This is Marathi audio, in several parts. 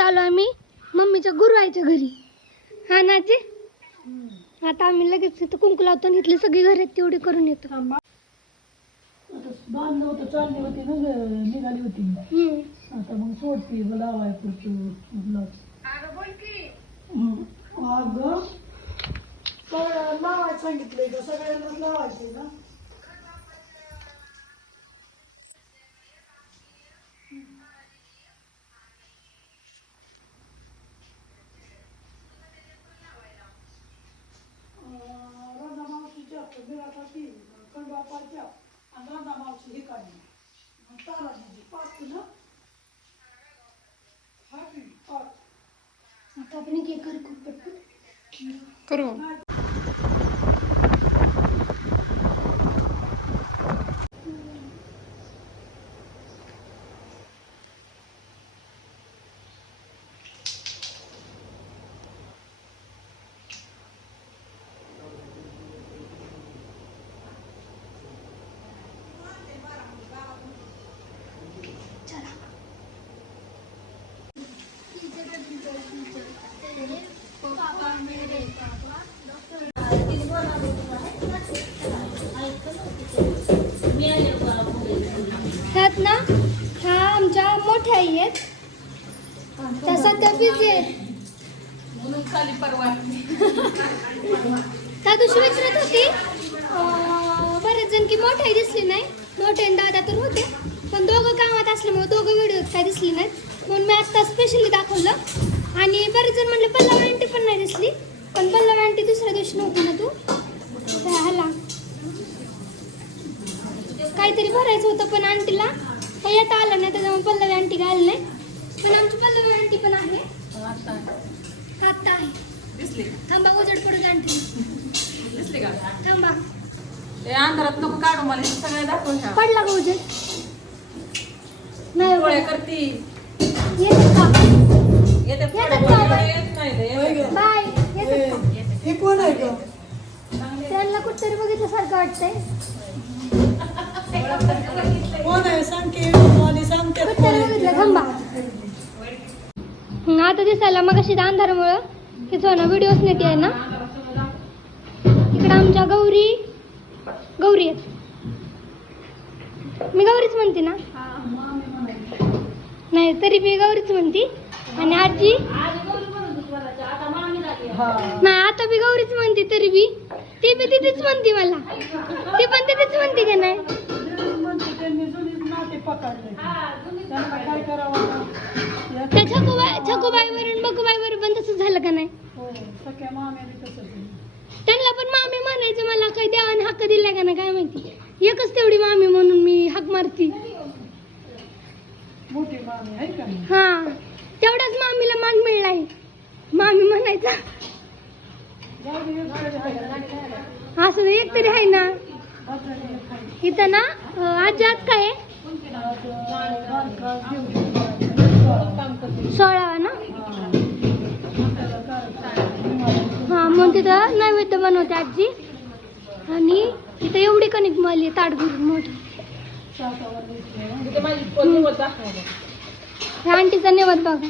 पहिल्यांदा आलो आम्ही मम्मीच्या गुरुवाईच्या घरी. हा ना आजी. आता आम्ही लगेच इथं कुंकू लावतो आणि इथली सगळी घर आहेत तेवढी करून येतो. बांधलं होतं, चालली होती ना, निघाली होती. आता मग सोडते लावाय पुरतो. अगं सगळ्यांना लावायचं सांगितलंय का? सगळ्यांनाच लावायचे ना. राधा मावशीच्या बिरासाठी खंडोबाच्या आणि राधा मावशी हे काढली ताराजी पाच ना. आता आपण एक एक करू. ह्यात ना ह्या आमच्या मोठ्या आई आहेत. त्या सध्या बिझी आहेत. म्हणून खाली परवा त्या दिवशी विचारत होती बरेच जण की मोठी आई दिसली नाही. मोठे आणि दादा तर होते पण दोघं कामात असल्यामुळे दोघं व्हिडिओ काय दिसली नाहीत. म्हणून मी आता स्पेशली दाखवलं. आणि बरेच जण म्हणले पल्लव आंटी पण नाही दिसली. पण पल्लव आंटी दुसऱ्या दिवशी नव्हती ना. तू ह्याला काहीतरी भरायचं होतं पण आंटीला हे येता आलं नाही त्याच्यामुळे पल्लवी आंटी काय आली नाही. पण आमची पल्लवी आंटी पण आहे. आता आहे. दिसली थांबा उजड पडू आंटी. दिसली का? थांबा ते अंधारात नको काढू, मला हे सगळे दाखवून ठेव. पडला का उजड? नाही पोळ्या करती येतात का? येते येतात पोळ्या का? पोळ्या येत नाही ते, येते. बाय येतात का? हे कोण आहे का? त्यांना कुठतरी बघितल्यासारखं वाटतंय. कोण आहे सांग की आणि सांगते कुठतरी बघितलं. थांबा आता दिसायला मग अशी अंधारामुळं की सोना व्हिडिओच नेते आहे ना. इकडं आमच्या गौरी आहेत. मी गौरीच म्हणते ना. नाही तरी मी गौरीच म्हणते. आणि आजी नाही आता मी गौरीच म्हणते तरी बी ती बी तिथेच म्हणते मला. ती पण तिथेच म्हणते का नाही. त्यांनी जुनीच नाते पकडले. त्यांना काय करावं? त्या छकुबाईवरून बकुबाईवर पण तसं झालं का नाही. सख्या मामेने तसं त्यांना पण मामी म्हणायचं. मला काही देवाने हक्क दिला का नाही काय माहिती. एकच तेवढी मामी म्हणून मी हाक मारती. मोठी मामी आहे का नाही? हा तेवढाच मामीला मान मिळलाय. मामी म्हणायचा असं एक तरी आहे ना. इथं ना आजी आज काय आहे? 16 ना. हा मग तिथं नैवेद्य बनवते आजी. आणि इथं एवढी कणिक मळली ताट भरून मोठं. तिथे माझी निवड दाखव. ह्या आंटीचा निवद बघा.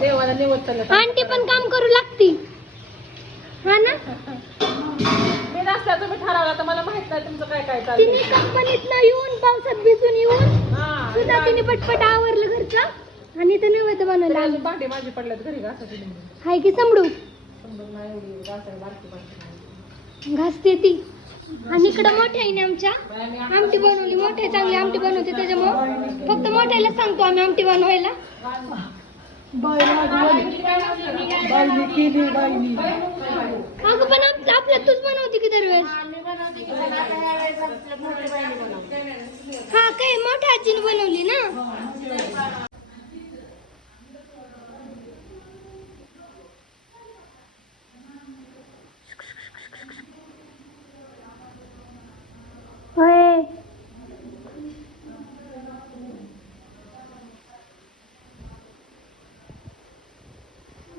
देवाला निवड चालत. आंटी पण काम करू लागती. हा ना. मी नसल्या तुम्ही ठरवला तर मला माहित नाही तुमचं काय काय चाललंय. तिने कंपनीतनं येऊन पावसात भिजून येऊन हा सुद्धा तिने पटपट आवरलं घरचं. आणि इथं निवद बनवलं. अजून भांडी माझी पडल्यात घरी घासायची. हाय की समडू समजून नाही एवढी घासायला बारकी घासते ती. आणि इकडं मोठ्या आईने आमच्या आमटी बनवली. मोठ्या चांगली आमटी बनवते त्याच्यामुळं फक्त मोठ्याला सांगतो आम्ही आमटी बनवायला. बाईनी केली बाईनी. अगं पण आपल्या तूच बनवते की दरवेळेस. हा काय मोठ्या आजीने बनवली ना. होय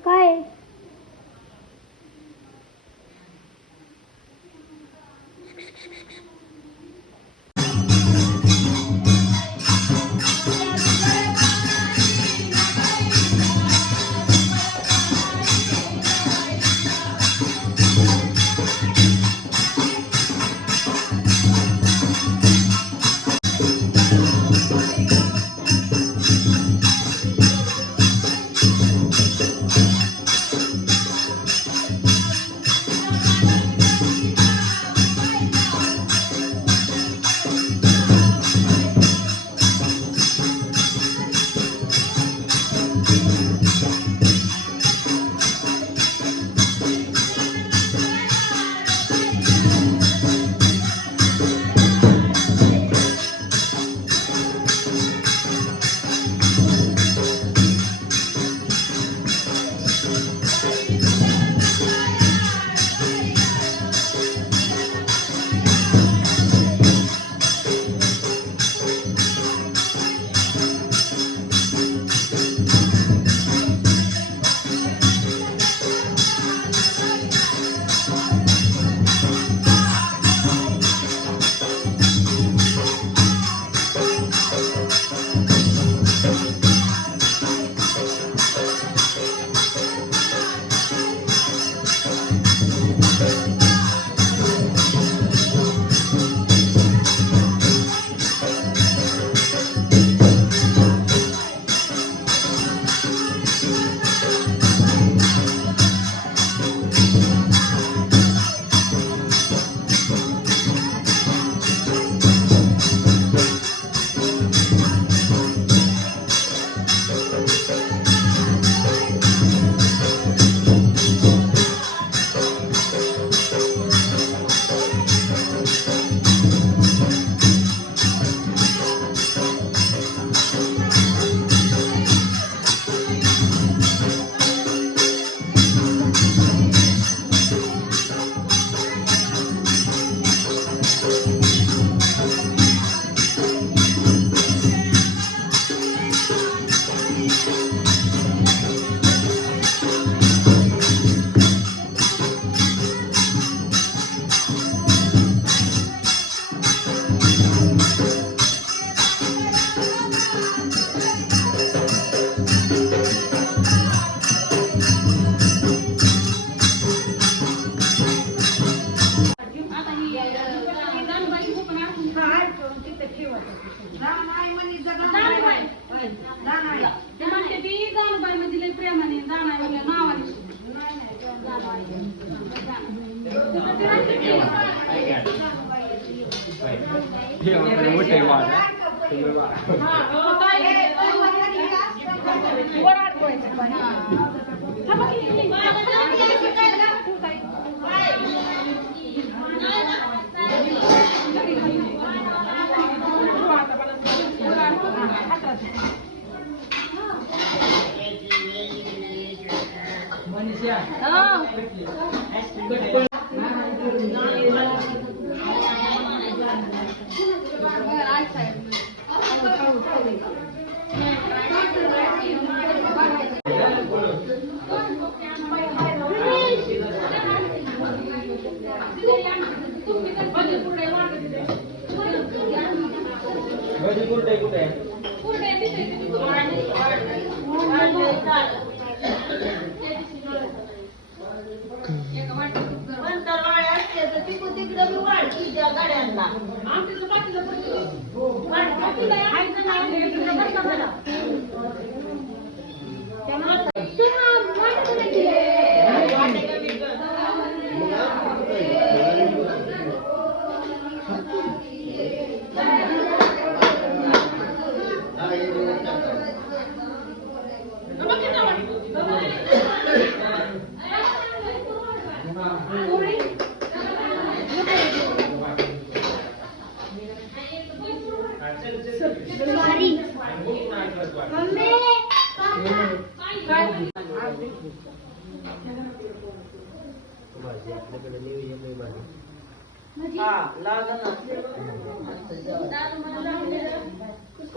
काय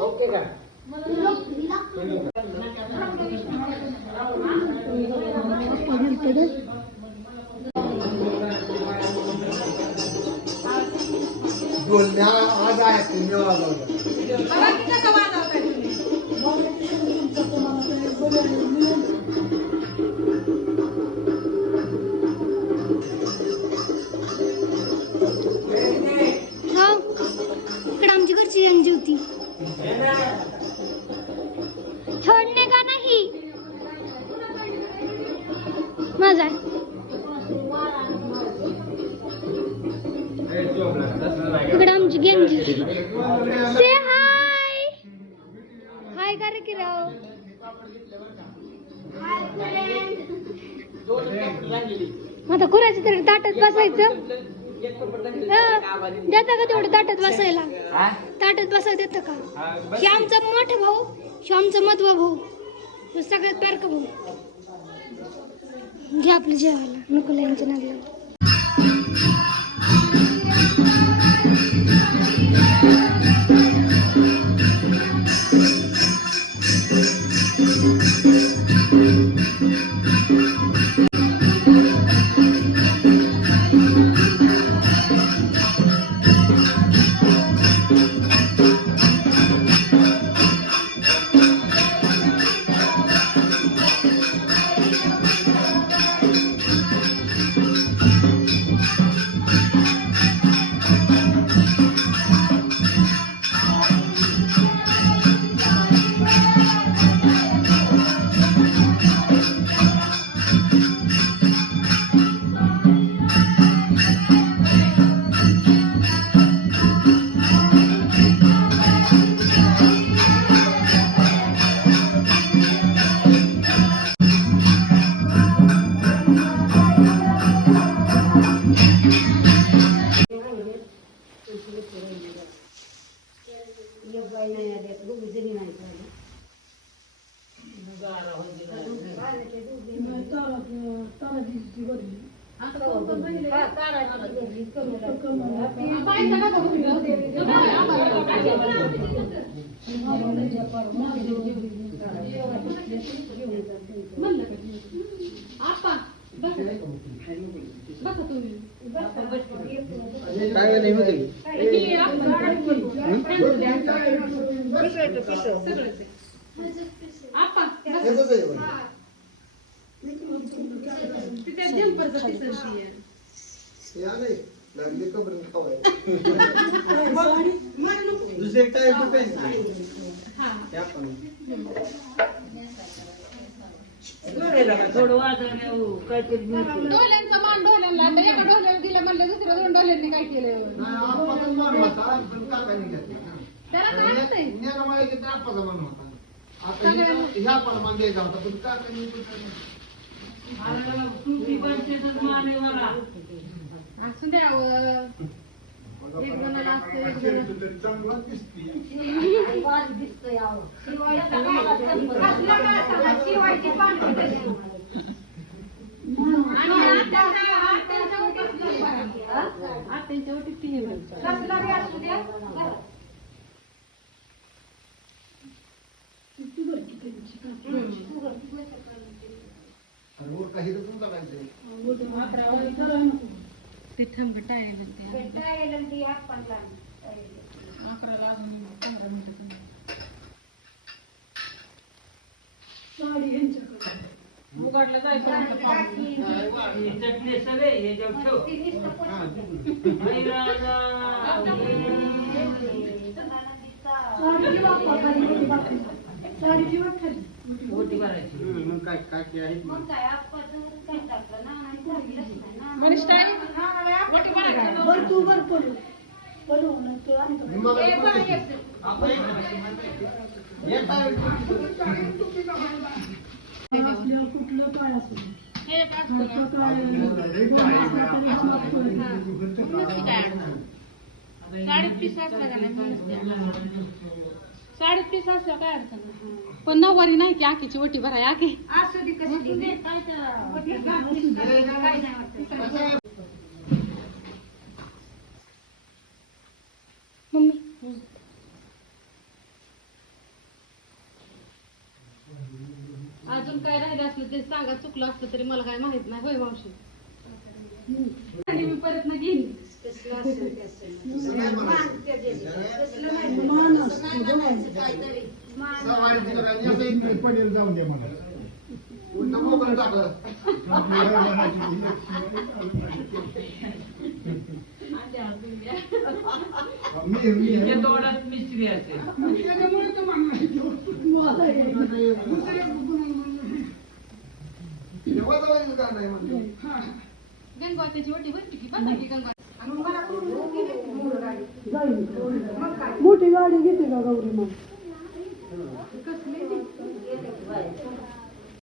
ओके का बोलण्या आज आहे तुम्ही इकडे आमची घरची अंजी होती छोडणे का नाही माझा इकडे आमची गंजी से हाय हाय करे की राव आता कुणाच्या तरी ताटात बसायचं. देता का तेवढं ताटात बसायला? ताटात बसायला देतं का? हे आमचा मोठा भाऊ, हे आमचा मधवा भाऊ, सगळ्यात बारका भाऊ. घे आपलं जेवायला, नको यांच्या नागला. दुसरे काय ढोल्यांचा मान ढोल्यांना आता एका ढोल्याला दिलं म्हणलं दुसऱ्या 2 ढोल्यांनी काय केलं त्याला त्रास नाही असू द्यावं. एक जणाला असतं एक जणाला ते थांब उघडलं जायचं चटणी सगळे हे मोठी भरायची मग काय काय आहे मनीष काय मोठी भरायची बर तू बर पडू पडू ना तू आणि कुठलं काय असं हे साडेतीस असला का नाही 3.5 असल्या काय अडचण नाही. पण 9वारी नाही की आखीची ओटी भराय आखी मम्मी अजून काय राहिलं असलं ते सांगा, चुकलं असलं तरी मला काय माहित नाही. होय मावशी मी परत ना घेईन. जाऊन दे मला उलट मोकळं टाकलं मी दोडात मिस्त्री असेल गंगवात्याची ओटी भरती की बसा की गंगा. मोठी गाडी घेते का गौरी मग कसली